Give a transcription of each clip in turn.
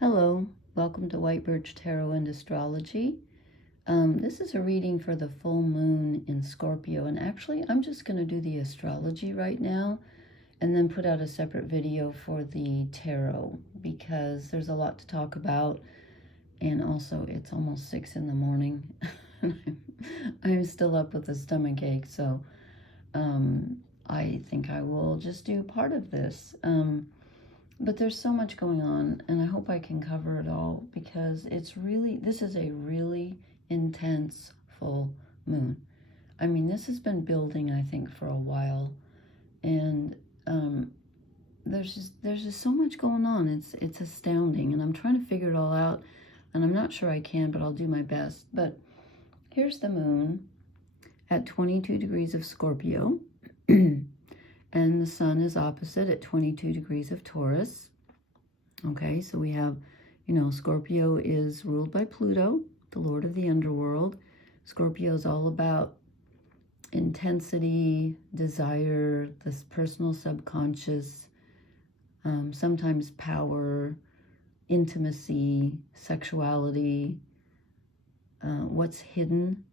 Hello, welcome to White Birch Tarot and Astrology. This is a reading for the full moon in Scorpio, and actually I'm just going to do the astrology right now and then put out a separate video for the tarot because there's a lot to talk about, and also it's almost 6 in the morning. I'm still up with a stomach ache, so I think I will just do part of this. But there's so much going on, and I hope I can cover it all because this is a really intense full moon. I mean, this has been building, I think, for a while, and there's just so much going on. It's astounding, and I'm trying to figure it all out, and I'm not sure I can, but I'll do my best. But here's the moon at 22 degrees of Scorpio. And the sun is opposite at 22 degrees of Taurus. Okay, so we have, Scorpio is ruled by Pluto, the lord of the underworld. Scorpio is all about intensity, desire, this personal subconscious, sometimes power, intimacy, sexuality, what's hidden,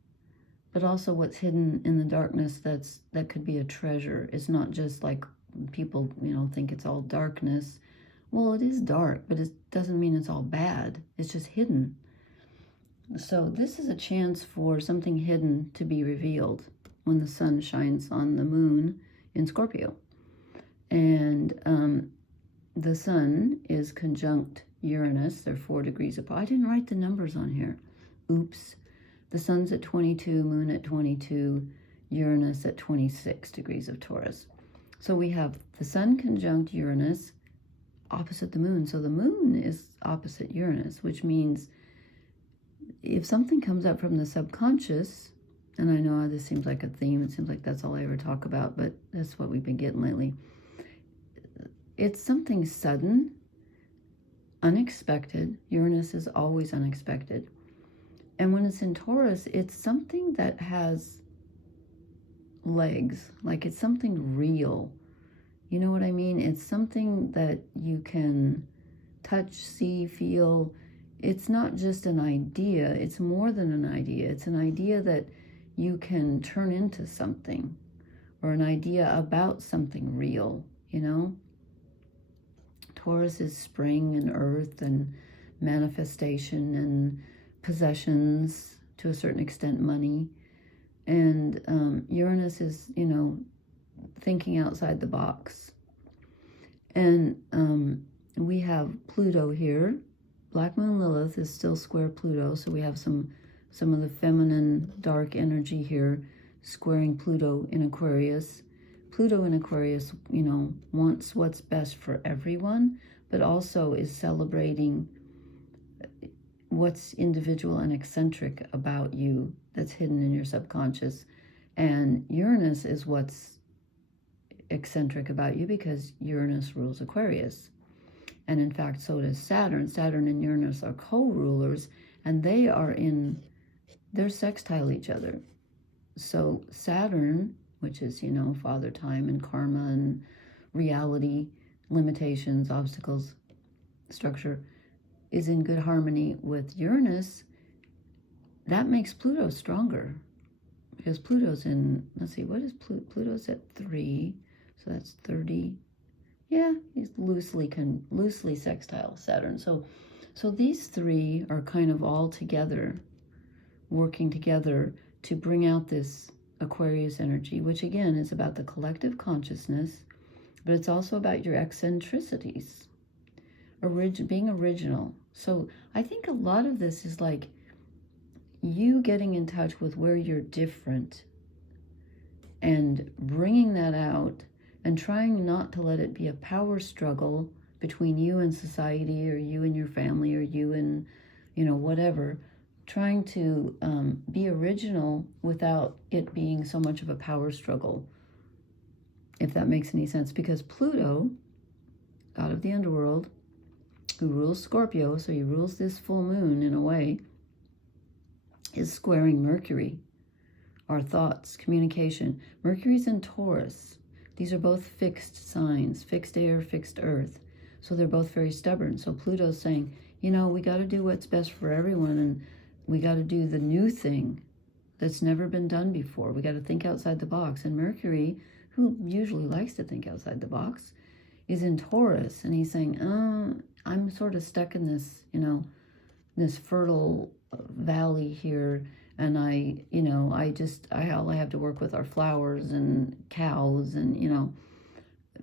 but also what's hidden in the darkness that could be a treasure. It's not just like people, think it's all darkness. Well, it is dark, but it doesn't mean it's all bad. It's just hidden. So this is a chance for something hidden to be revealed when the sun shines on the moon in Scorpio. And the sun is conjunct Uranus. They're 4 degrees apart. I didn't write the numbers on here. Oops. The sun's at 22, moon at 22, Uranus at 26 degrees of Taurus. So we have the sun conjunct Uranus opposite the moon. So the moon is opposite Uranus, which means if something comes up from the subconscious, and I know this seems like a theme, it seems like that's all I ever talk about, but that's what we've been getting lately. It's something sudden, unexpected. Uranus is always unexpected. And when it's in Taurus, it's something that has legs, like it's something real. You know what I mean? It's something that you can touch, see, feel. It's not just an idea. It's more than an idea. It's an idea that you can turn into something, or an idea about something real, Taurus is spring and earth and manifestation and possessions, to a certain extent, money. And Uranus is, thinking outside the box. And we have Pluto here. Black Moon Lilith is still square Pluto, so we have some of the feminine dark energy here squaring Pluto in Aquarius. Pluto in Aquarius, wants what's best for everyone, but also is celebrating what's individual and eccentric about you that's hidden in your subconscious. And Uranus is what's eccentric about you because Uranus rules Aquarius. And in fact, so does Saturn. Saturn and Uranus are co-rulers, and they're sextile each other. So Saturn, which is, father time and karma and reality, limitations, obstacles, structure, is in good harmony with Uranus. That makes Pluto stronger because Pluto's in, let's see, what is Pluto's at 3, so that's 30. Yeah, he's loosely sextile Saturn. So these three are kind of all together, working together to bring out this Aquarius energy, which again is about the collective consciousness, but it's also about your eccentricities. Being original. So I think a lot of this is like you getting in touch with where you're different and bringing that out and trying not to let it be a power struggle between you and society, or you and your family, or you and, whatever. Trying to be original without it being so much of a power struggle, if that makes any sense. Because Pluto, god of the underworld, who rules Scorpio, so he rules this full moon in a way, is squaring Mercury, our thoughts, communication. Mercury's in Taurus. These are both fixed signs, fixed air, fixed earth. So they're both very stubborn. So Pluto's saying, you know, we got to do what's best for everyone, and we got to do the new thing that's never been done before. We got to think outside the box. And Mercury, who usually likes to think outside the box, is in Taurus, and he's saying, I'm sort of stuck in this, you know, this fertile valley here, and all I have to work with are flowers and cows, and, you know,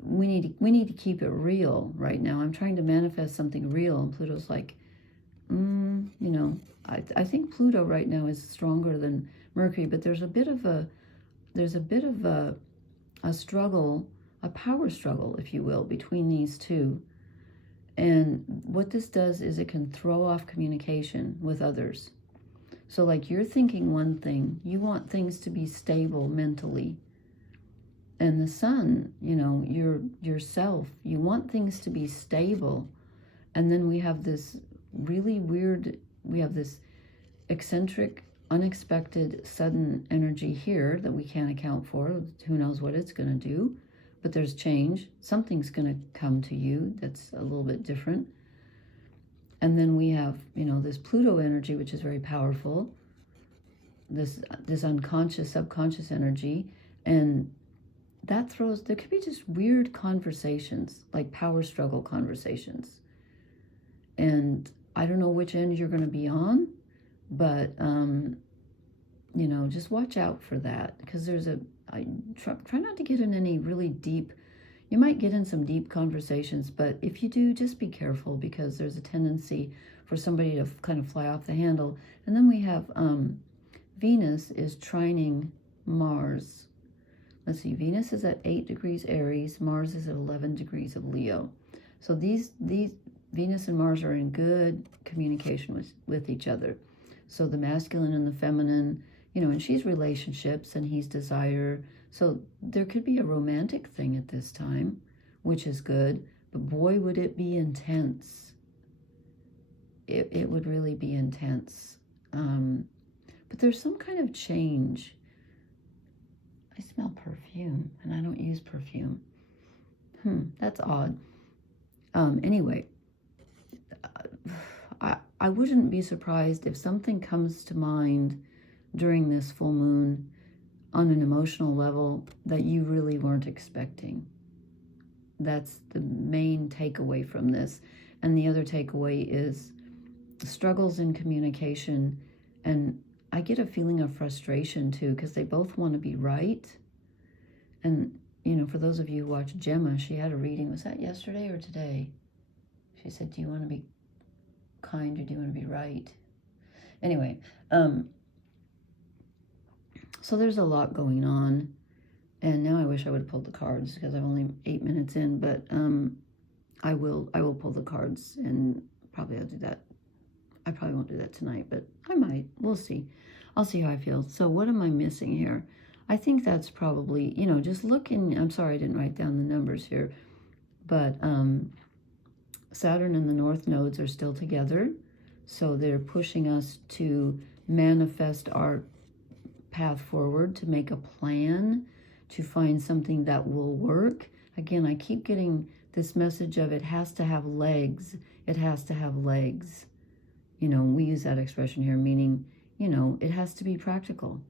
we need to keep it real right now. I'm trying to manifest something real, and Pluto's like, you know, I think Pluto right now is stronger than Mercury, but there's a bit of a struggle, a power struggle, if you will, between these two. And what this does is it can throw off communication with others. So like, you're thinking one thing, you want things to be stable mentally. And the sun, you know, yourself, you want things to be stable. And then we have this really weird, we have this eccentric, unexpected, sudden energy here that we can't account for. Who knows what it's going to do? But there's change. Something's going to come to you that's a little bit different. And then we have, you know, this Pluto energy, which is very powerful. This unconscious, subconscious energy. And that there could be just weird conversations, like power struggle conversations. And I don't know which end you're going to be on, but, you know, just watch out for that, because I try not to get in any really deep, you might get in some deep conversations, but if you do, just be careful, because there's a tendency for somebody to kind of fly off the handle. And then we have Venus is trining Mars. Let's see, Venus is at 8 degrees Aries, Mars is at 11 degrees of Leo. So these Venus and Mars are in good communication with each other. So the masculine and the feminine, you know, and she's relationships and he's desire. So there could be a romantic thing at this time, which is good, but boy, would it be intense. It would really be intense. But there's some kind of change. I smell perfume, and I don't use perfume. That's odd. Anyway, I wouldn't be surprised if something comes to mind during this full moon on an emotional level that you really weren't expecting. That's the main takeaway from this. And the other takeaway is struggles in communication. And I get a feeling of frustration too, because they both want to be right. And, you know, for those of you who watch Gemma, she had a reading. Was that yesterday or today? She said, do you want to be kind or do you want to be right? Anyway, so there's a lot going on. And now I wish I would have pulled the cards, because I'm only 8 minutes in, but I will pull the cards, and probably I'll do that. I probably won't do that tonight, but I might. We'll see. I'll see how I feel. So what am I missing here? I think that's probably, you know, just looking. I'm sorry I didn't write down the numbers here, but Saturn and the North nodes are still together. So they're pushing us to manifest our path forward, to make a plan, to find something that will work. Again, I keep getting this message of it has to have legs. It has to have legs. You know, we use that expression here, meaning, you know, it has to be practical.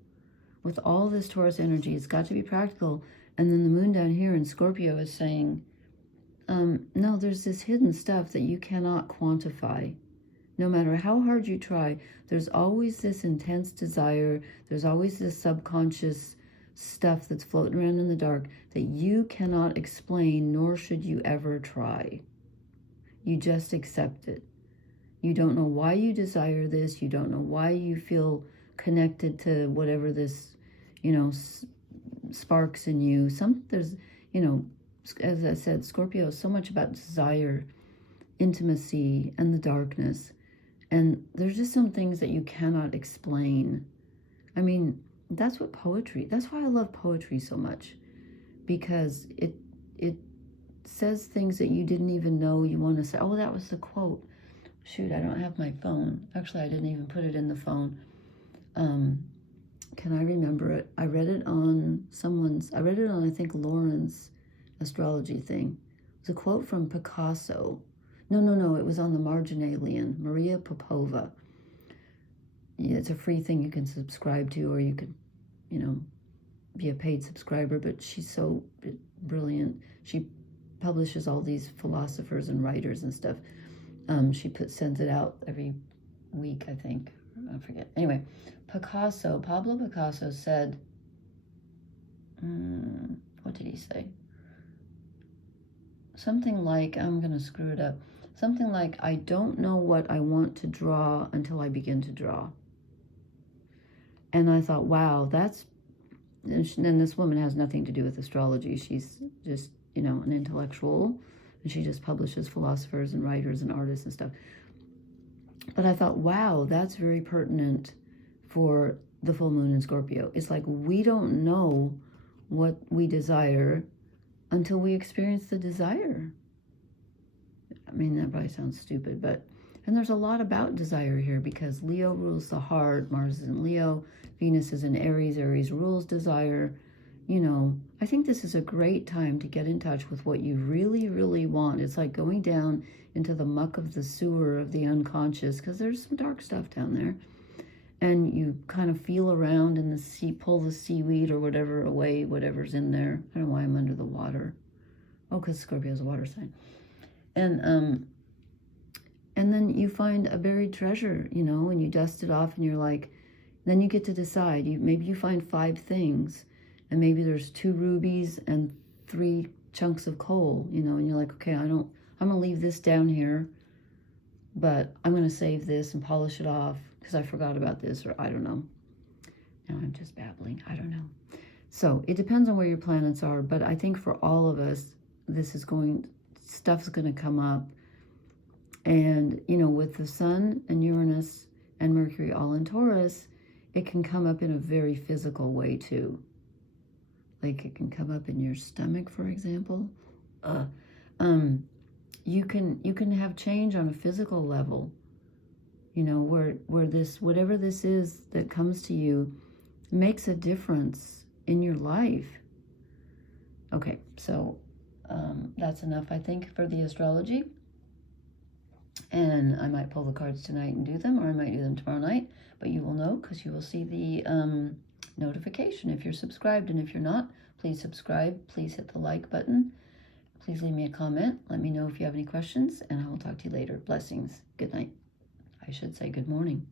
With all this Taurus energy, it's got to be practical. And then the moon down here in Scorpio is saying, no, there's this hidden stuff that you cannot quantify. No matter how hard you try, there's always this intense desire. There's always this subconscious stuff that's floating around in the dark that you cannot explain, nor should you ever try. You just accept it. You don't know why you desire this. You don't know why you feel connected to whatever this, you know, sparks in you. There's, you know, as I said, Scorpio is so much about desire, intimacy, and the darkness. And there's just some things that you cannot explain. I mean, that's what poetry, that's why I love poetry so much. Because it says things that you didn't even know you want to say. Oh, that was the quote. Shoot, I don't have my phone. Actually, I didn't even put it in the phone. Can I remember it? I read it on I think, Lauren's astrology thing. It was a quote from Picasso. No, it was on the Marginalian, Maria Popova. It's a free thing you can subscribe to, or you could, you know, be a paid subscriber, but she's so brilliant. She publishes all these philosophers and writers and stuff. She sends it out every week, I think. I forget. Anyway, Pablo Picasso said, what did he say? Something like, I'm going to screw it up. Something like, I don't know what I want to draw until I begin to draw. And I thought, wow, that's, and this woman has nothing to do with astrology. She's just, you know, an intellectual, and she just publishes philosophers and writers and artists and stuff. But I thought, wow, that's very pertinent for the full moon in Scorpio. It's like we don't know what we desire until we experience the desire. I mean, that probably sounds stupid, but, and there's a lot about desire here because Leo rules the heart, Mars is in Leo, Venus is in Aries, Aries rules desire. You know, I think this is a great time to get in touch with what you really, really want. It's like going down into the muck of the sewer of the unconscious, because there's some dark stuff down there. And you kind of feel around in the sea, pull the seaweed or whatever away, whatever's in there. I don't know why I'm under the water. Oh, because Scorpio is a water sign. And then you find a buried treasure, you know, and you dust it off and you're like, then you get to decide. Maybe you find 5 things, and maybe there's 2 rubies and 3 chunks of coal, you know, and you're like, okay, I'm going to leave this down here, but I'm going to save this and polish it off because I forgot about this, or I don't know. Now I'm just babbling. I don't know. So it depends on where your planets are, but I think for all of us, stuff's going to come up. And, you know, with the Sun and Uranus and Mercury all in Taurus, it can come up in a very physical way too. Like it can come up in your stomach, for example. You can have change on a physical level. You know, where this, whatever this is that comes to you, makes a difference in your life. Okay, so that's enough, I think, for the astrology. And I might pull the cards tonight and do them, or I might do them tomorrow night. But you will know because you will see the notification if you're subscribed. And if you're not, please subscribe. Please hit the like button. Please leave me a comment. Let me know if you have any questions, and I will talk to you later. Blessings. Good night. I should say good morning.